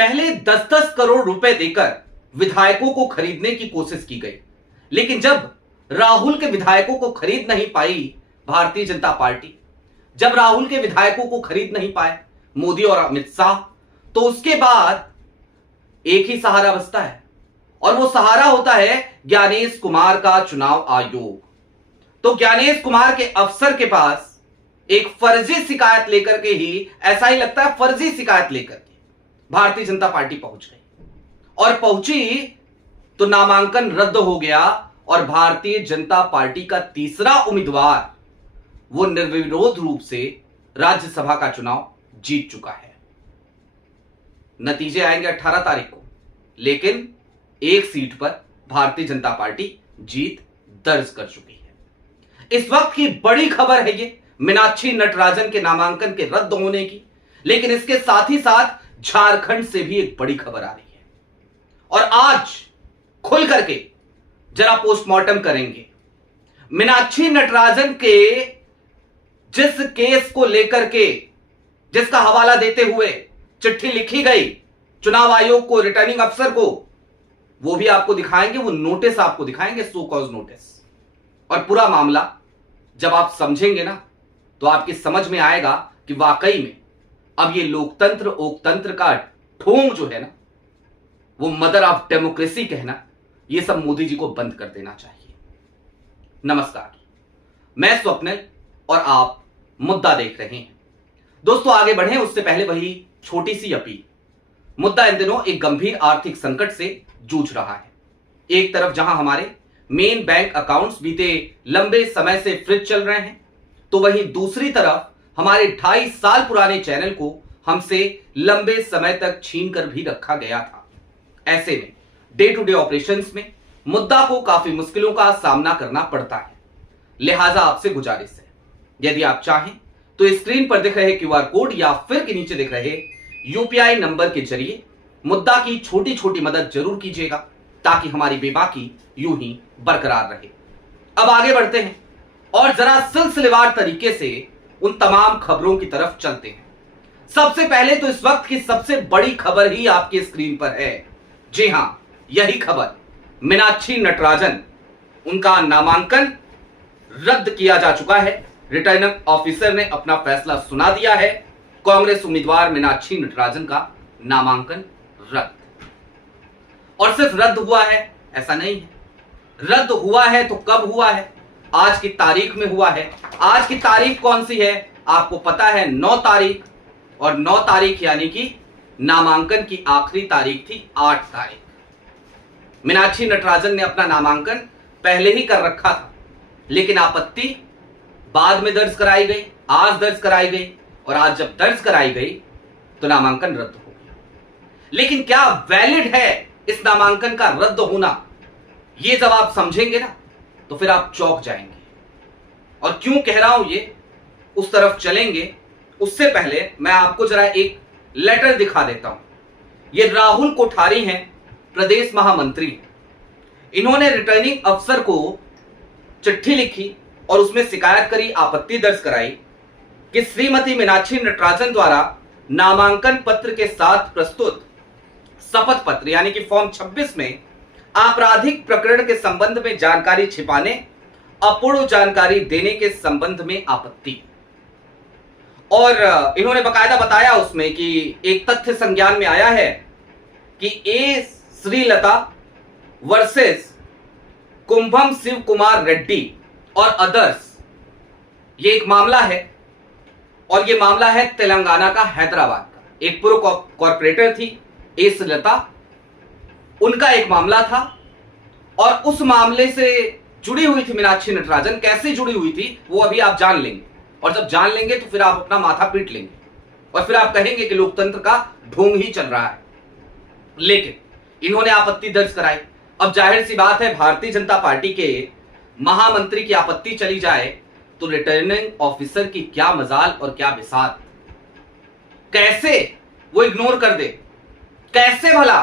पहले 10-10 करोड़ रुपए देकर विधायकों को खरीदने की कोशिश की गई, लेकिन जब राहुल के विधायकों को खरीद नहीं पाई भारतीय जनता पार्टी, जब राहुल के विधायकों को खरीद नहीं पाए मोदी और अमित शाह, तो उसके बाद एक ही सहारा बचता है और वो सहारा होता है ज्ञानेश कुमार का चुनाव आयोग। तो ज्ञानेश कुमार के अफसर के पास एक फर्जी शिकायत लेकर के ही, ऐसा ही लगता है फर्जी शिकायत लेकर के भारतीय जनता पार्टी पहुंच गई, और पहुंची तो नामांकन रद्द हो गया और भारतीय जनता पार्टी का तीसरा उम्मीदवार वो निर्विरोध रूप से राज्यसभा का चुनाव जीत चुका है। नतीजे आएंगे 18 तारीख को, लेकिन एक सीट पर भारतीय जनता पार्टी जीत दर्ज कर चुकी है। इस वक्त की बड़ी खबर है ये मीनाक्षी नटराजन के नामांकन के रद्द होने की, लेकिन इसके साथ ही साथ झारखंड से भी एक बड़ी खबर आ रही है और आज खुल करके जरा पोस्टमार्टम करेंगे। मीनाक्षी नटराजन के जिस केस को लेकर के, जिसका हवाला देते हुए चिट्ठी लिखी गई चुनाव आयोग को, रिटर्निंग अफसर को, वो भी आपको दिखाएंगे, वो नोटिस आपको दिखाएंगे, सो कॉज नोटिस। और पूरा मामला जब आप समझेंगे ना तो आपकी समझ में आएगा कि वाकई में अब ये लोकतंत्र ओकतंत्र का ढोंग जो है ना, वो मदर ऑफ डेमोक्रेसी कहना, ये सब मोदी जी को बंद कर देना चाहिए। नमस्कार, मैं स्वप्निल और आप मुद्दा देख रहे हैं। दोस्तों आगे बढ़े उससे पहले वही छोटी सी अपील। मुद्दा इन दिनों एक गंभीर आर्थिक संकट से जूझ रहा है। एक तरफ जहां हमारे मेन बैंक अकाउंट्स बीते लंबे समय से फ्रीज चल रहे हैं, तो वहीं दूसरी तरफ हमारे 2.5 साल पुराने चैनल को हमसे लंबे समय तक छीन कर भी रखा गया था। ऐसे में डे टू डे ऑपरेशंस में मुद्दा को काफी मुश्किलों का सामना करना पड़ता है। लिहाजा आपसे गुजारिश है, यदि आप चाहें तो स्क्रीन पर दिख रहे क्यूआर कोड या फिर के नीचे दिख रहे यूपीआई नंबर के जरिए मुद्दा की छोटी छोटी मदद जरूर कीजिएगा, ताकि हमारी बेबाकी यूं ही बरकरार रहे। अब आगे बढ़ते हैं और जरा सिलसिलेवार तरीके से उन तमाम खबरों की तरफ चलते हैं। सबसे पहले तो इस वक्त की सबसे बड़ी खबर ही आपकी स्क्रीन पर है। जी हां, यही खबर, मीनाक्षी नटराजन, उनका नामांकन रद्द किया जा चुका है। रिटर्निंग ऑफिसर ने अपना फैसला सुना दिया है। कांग्रेस उम्मीदवार मीनाक्षी नटराजन का नामांकन रद्द। और सिर्फ रद्द हुआ है ऐसा नहीं है, रद्द हुआ है तो कब हुआ है? आज की तारीख में हुआ है। आज की तारीख कौन सी है आपको पता है? 9 तारीख, और 9 तारीख यानी कि नामांकन की आखिरी तारीख थी 8 तारीख। मीनाक्षी नटराजन ने अपना नामांकन पहले ही कर रखा था, लेकिन आपत्ति बाद में दर्ज कराई गई, आज दर्ज कराई गई, और आज जब दर्ज कराई गई तो नामांकन रद्द हो गया। लेकिन क्या वैलिड है इस नामांकन का रद्द होना? ये जब आप समझेंगे ना तो फिर आप चौंक जाएंगे। और क्यों कह रहा हूं ये, उस तरफ चलेंगे। उससे पहले मैं आपको जरा एक लेटर दिखा देता हूं। ये राहुल कोठारी हैं, प्रदेश महामंत्री। इन्होंने रिटर्निंग अफसर को चिट्ठी लिखी और उसमें शिकायत करी, आपत्ति दर्ज कराई कि श्रीमती मीनाक्षी नटराजन द्वारा नामांकन पत्र के साथ प्रस्तुत शपथ पत्र यानी कि फॉर्म 26 में आपराधिक प्रकरण के संबंध में जानकारी छिपाने, अपूर्ण जानकारी देने के संबंध में आपत्ति। और इन्होंने बकायदा बताया उसमें कि एक तथ्य संज्ञान में आया है कि ए श्रीलता वर्सेस कुंभम शिव कुमार रेड्डी और अदर्स, ये एक मामला है, और ये मामला है तेलंगाना का, हैदराबाद का। एक पूर्व कॉर्पोरेटर थी ए श्रीलता, उनका एक मामला था, और उस मामले से जुड़ी हुई थी मीनाक्षी नटराजन। कैसे जुड़ी हुई थी वो अभी आप जान लेंगे, और जब जान लेंगे तो फिर आप अपना माथा पीट लेंगे और फिर आप कहेंगे कि लोकतंत्र का ढोंग ही चल रहा है। लेकिन इन्होंने आपत्ति दर्ज कराई। अब जाहिर सी बात है, भारतीय जनता पार्टी के महामंत्री की आपत्ति चली जाए तो रिटर्निंग ऑफिसर की क्या मजाल और क्या बिसात। कैसे वो इग्नोर कर दे, कैसे भला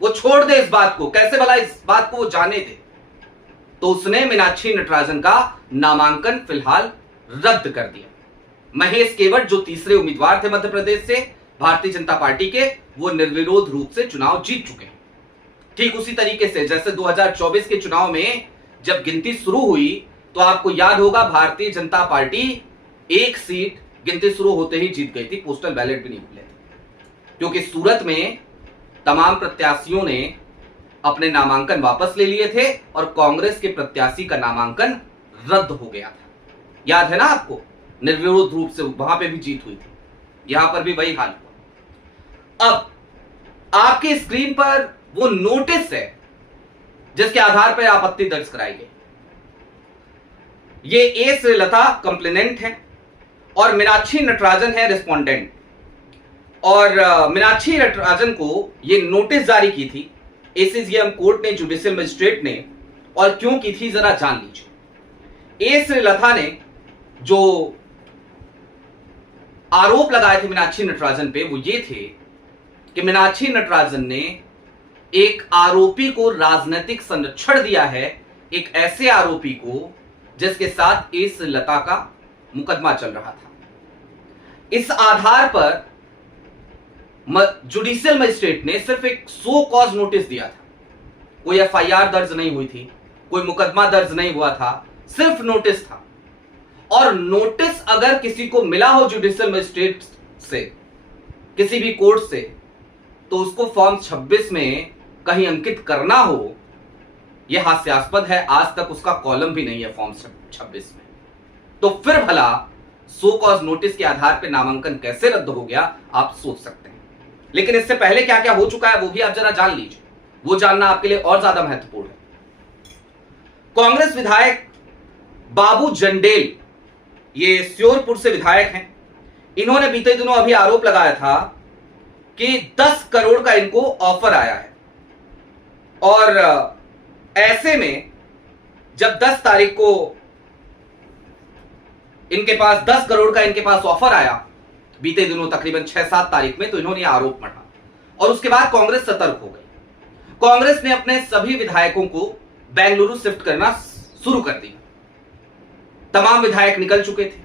वो छोड़ दे इस बात को, कैसे भला इस बात को वो जाने दे। तो उसने मीनाक्षी नटराजन का नामांकन फिलहाल रद्द कर दिया। महेश केवट जो तीसरे उम्मीदवार थे मध्य प्रदेश से भारतीय जनता पार्टी के, वो निर्विरोध रूप से चुनाव जीत चुके हैं। ठीक उसी तरीके से जैसे 2024 के चुनाव में जब गिनती शुरू हुई तो आपको याद होगा भारतीय जनता पार्टी एक सीट गिनती शुरू होते ही जीत गई थी, पोस्टल बैलेट भी नहीं खुले थे, क्योंकि सूरत में तमाम प्रत्याशियों ने अपने नामांकन वापस ले लिए थे और कांग्रेस के प्रत्याशी का नामांकन रद्द हो गया था। याद है ना आपको, निर्विरोध रूप से वहां पे भी जीत हुई थी, यहां पर भी वही हाल हुआ। अब आपके स्क्रीन पर वो नोटिस है जिसके आधार पर आपत्ति दर्ज कराई गई। ये ए श्रीलता कंप्लेनेंट है और मीनाक्षी नटराजन है रिस्पोंडेंट। और मीनाक्षी नटराजन को ये नोटिस जारी की थी एसीजीएम कोर्ट ने, जुडिशियल मजिस्ट्रेट ने, और क्यों की थी जरा जान लीजिए। ए श्रीलता ने जो आरोप लगाए थे मीनाक्षी नटराजन पे वो ये थे कि मीनाक्षी नटराजन ने एक आरोपी को राजनीतिक संरक्षण दिया है, एक ऐसे आरोपी को जिसके साथ ए श्रीलता का मुकदमा चल रहा था। इस आधार पर जुडिशियल मजिस्ट्रेट ने सिर्फ एक सो कॉज नोटिस दिया था, कोई एफआईआर दर्ज नहीं हुई थी, कोई मुकदमा दर्ज नहीं हुआ था, सिर्फ नोटिस था। और नोटिस अगर किसी को मिला हो जुडिशियल मजिस्ट्रेट से, किसी भी कोर्ट से, तो उसको फॉर्म 26 में कहीं अंकित करना हो, यह हास्यास्पद है। आज तक उसका कॉलम भी नहीं है फॉर्म 26 में, तो फिर भला सो कॉज नोटिस के आधार पर नामांकन कैसे रद्द हो गया, आप सोच सकते हैं। लेकिन इससे पहले क्या क्या हो चुका है वो भी आप जरा जान लीजिए, वो जानना आपके लिए और ज्यादा महत्वपूर्ण है। कांग्रेस विधायक बाबू जंडेल, ये श्योरपुर से विधायक हैं, इन्होंने बीते दिनों अभी आरोप लगाया था कि 10 करोड़ का इनको ऑफर आया है। और ऐसे में जब 10 तारीख को इनके पास 10 करोड़ का इनके पास ऑफर आया, बीते दिनों तकरीबन 6-7 तारीख में, तो इन्होंने आरोप मढ़ा और उसके बाद कांग्रेस सतर्क हो गई। कांग्रेस ने अपने सभी विधायकों को बेंगलुरु शिफ्ट करना शुरू कर दिया। तमाम विधायक निकल चुके थे,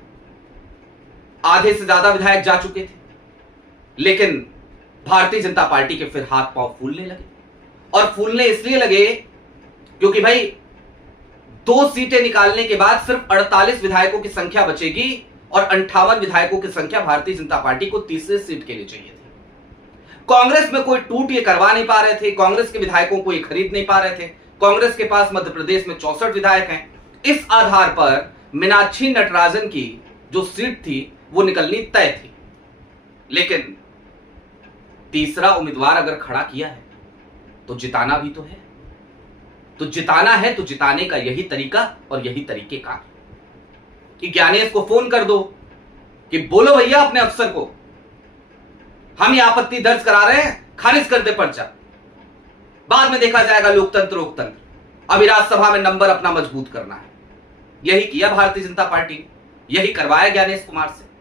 आधे से ज्यादा विधायक जा चुके थे, लेकिन भारतीय जनता पार्टी के फिर हाथ पांव फूलने लगे। और फूलने इसलिए लगे क्योंकि भाई 2 सीटें निकालने के बाद सिर्फ 48 विधायकों की संख्या बचेगी और 58 विधायकों की संख्या भारतीय जनता पार्टी को तीसरे सीट के लिए चाहिए थी। कांग्रेस में कोई टूट ये करवा नहीं पा रहे थे, कांग्रेस के विधायकों को ये खरीद नहीं पा रहे थे। कांग्रेस के पास मध्य प्रदेश में 64 विधायक हैं। इस आधार पर मीनाक्षी नटराजन की जो सीट थी वो निकलनी तय थी, लेकिन तीसरा उम्मीदवार अगर खड़ा किया है तो जिताना भी तो है। तो जिताना है तो जिताने का यही तरीका और यही तरीके का कि ज्ञानेश को फोन कर दो कि बोलो भैया अपने अफसर को, हम ये आपत्ति दर्ज करा रहे हैं, खारिज कर दे पर्चा, बाद में देखा जाएगा लोकतंत्र वोकतंत्र, अभी राज्यसभा में नंबर अपना मजबूत करना है। यही किया भारतीय जनता पार्टी ने, यही करवाया ज्ञानेश कुमार से।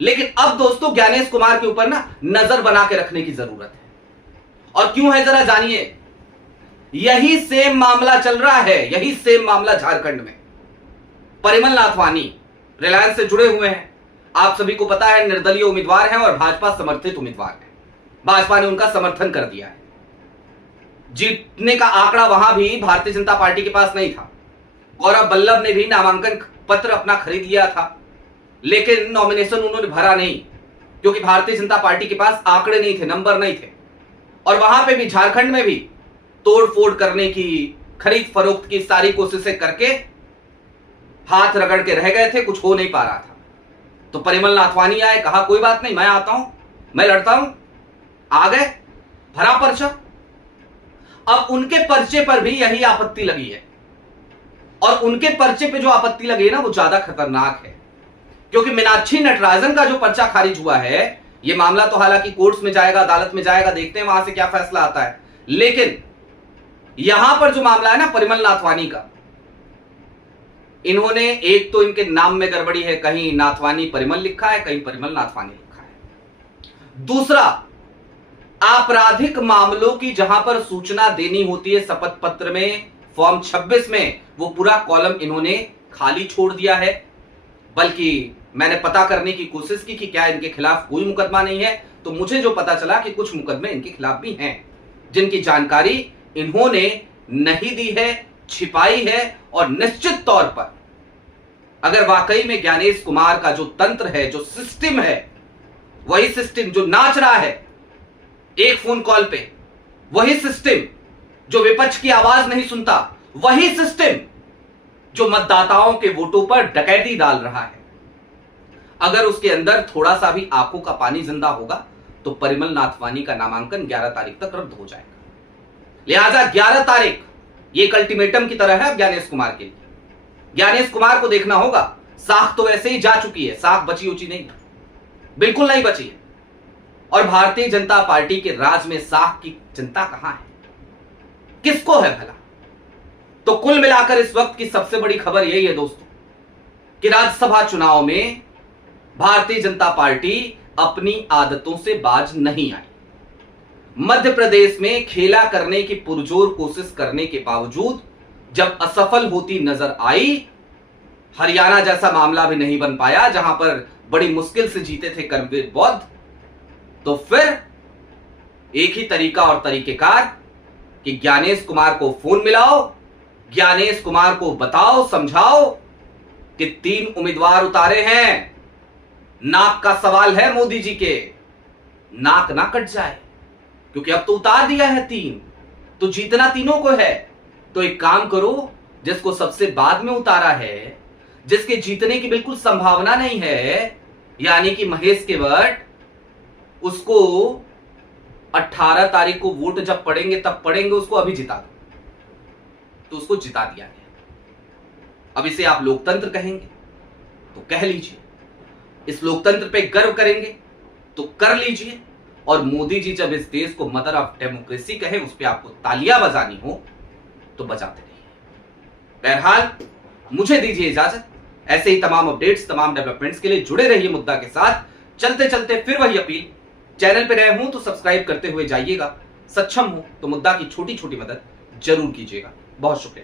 लेकिन अब दोस्तों ज्ञानेश कुमार के ऊपर ना नजर बना के रखने की जरूरत है। और क्यों है जरा जानिए। यही सेम मामला चल रहा है, यही सेम मामला झारखंड में। परिमल नाथवानी रिलायंस से जुड़े हुए हैं, आप सभी को पता है, निर्दलीय उम्मीदवार हैं और भाजपा समर्थित उम्मीदवार हैं। भाजपा ने उनका समर्थन कर दिया है। जीतने का आंकड़ा वहां भी भारतीय जनता पार्टी के पास नहीं था। गौरव बल्लभ ने भी नामांकन पत्र अपना खरीद लिया था, लेकिन नॉमिनेशन उन्होंने भरा नहीं क्योंकि भारतीय जनता पार्टी के पास आंकड़े नहीं थे, नंबर नहीं थे। और वहां पे भी झारखंड में भी तोड़ फोड़ करने की, खरीद फरोख्त की सारी कोशिशें करके हाथ रगड़ के रह गए थे, कुछ हो नहीं पा रहा था। तो परिमल नाथवानी आए, कहा कोई बात नहीं, मैं आता हूं, मैं लड़ता हूं, आ गए, भरा पर्चा। अब उनके पर्चे पर भी यही आपत्ति लगी है और उनके पर्चे पे जो आपत्ति लगी है ना वो ज्यादा खतरनाक है, क्योंकि मीनाक्षी नटराजन का जो पर्चा खारिज हुआ है, ये मामला तो हालांकि कोर्ट्स में जाएगा, अदालत में जाएगा, देखते हैं वहां से क्या फैसला आता है। लेकिन यहां पर जो मामला है ना परिमल नाथवानी का, इन्होंने एक तो इनके नाम में गड़बड़ी है, कहीं नाथवानी परिमल लिखा है, कहीं परिमल नाथवानी लिखा है। दूसरा, आपराधिक मामलों की जहां पर सूचना देनी होती है शपथ पत्र में, फॉर्म 26 में, वो पूरा कॉलम इन्होंने खाली छोड़ दिया है। बल्कि मैंने पता करने की कोशिश की कि क्या इनके खिलाफ कोई मुकदमा नहीं है, तो मुझे जो पता चला कि कुछ मुकदमे इनके खिलाफ भी हैं, जिनकी जानकारी इन्होंने नहीं दी है, छिपाई है। और निश्चित तौर पर अगर वाकई में ज्ञानेश कुमार का जो तंत्र है, जो सिस्टम है, वही सिस्टम जो नाच रहा है एक फोन कॉल पे, वही सिस्टम जो विपक्ष की आवाज नहीं सुनता, वही सिस्टम जो मतदाताओं के वोटों पर डकैती डाल रहा है, अगर उसके अंदर थोड़ा सा भी आंखों का पानी जिंदा होगा तो परिमल नाथवानी का नामांकन 11 तारीख तक रद्द हो जाएगा। लिहाजा 11 तारीख ये एक अल्टीमेटम की तरह है ज्ञानेश कुमार के लिए। ज्ञानेश कुमार को देखना होगा, साख तो वैसे ही जा चुकी है, साख बची उची नहीं, बिल्कुल नहीं बची है। और भारतीय जनता पार्टी के राज में साख की चिंता कहां है, किसको है भला? तो कुल मिलाकर इस वक्त की सबसे बड़ी खबर यही है दोस्तों कि राज्यसभा चुनाव में भारतीय जनता पार्टी अपनी आदतों से बाज नहीं आई। मध्य प्रदेश में खेला करने की पुरजोर कोशिश करने के बावजूद जब असफल होती नजर आई, हरियाणा जैसा मामला भी नहीं बन पाया जहां पर बड़ी मुश्किल से जीते थे कर्मवीर बौद्ध, तो फिर एक ही तरीका और तरीकेकार कि ज्ञानेश कुमार को फोन मिलाओ, ज्ञानेश कुमार को बताओ, समझाओ कि 3 उम्मीदवार उतारे हैं। नाक का सवाल है मोदी जी के, नाक ना कट जाए, क्योंकि अब तो उतार दिया है 3, तो जीतना तीनों को है। तो एक काम करो, जिसको सबसे बाद में उतारा है, जिसके जीतने की बिल्कुल संभावना नहीं है, यानी कि महेश केवट, उसको 18 तारीख को वोट जब पड़ेंगे तब पड़ेंगे, उसको अभी जिता दो। तो उसको जिता दिया गया। अब इसे आप लोकतंत्र कहेंगे तो कह लीजिए, इस लोकतंत्र पे गर्व करेंगे तो कर लीजिए, और मोदी जी जब इस देश को मदर ऑफ डेमोक्रेसी कहे, उस पर आपको तालियां बजानी हो तो बजाते रहिए। बहरहाल मुझे दीजिए इजाजत। ऐसे ही तमाम अपडेट्स, तमाम डेवलपमेंट्स के लिए जुड़े रहिए मुद्दा के साथ। चलते चलते फिर वही अपील, चैनल पे नए हूं तो सब्सक्राइब करते हुए जाइएगा, सक्षम हो तो मुद्दा की छोटी छोटी मदद जरूर कीजिएगा। बहुत शुक्रिया।